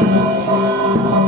Música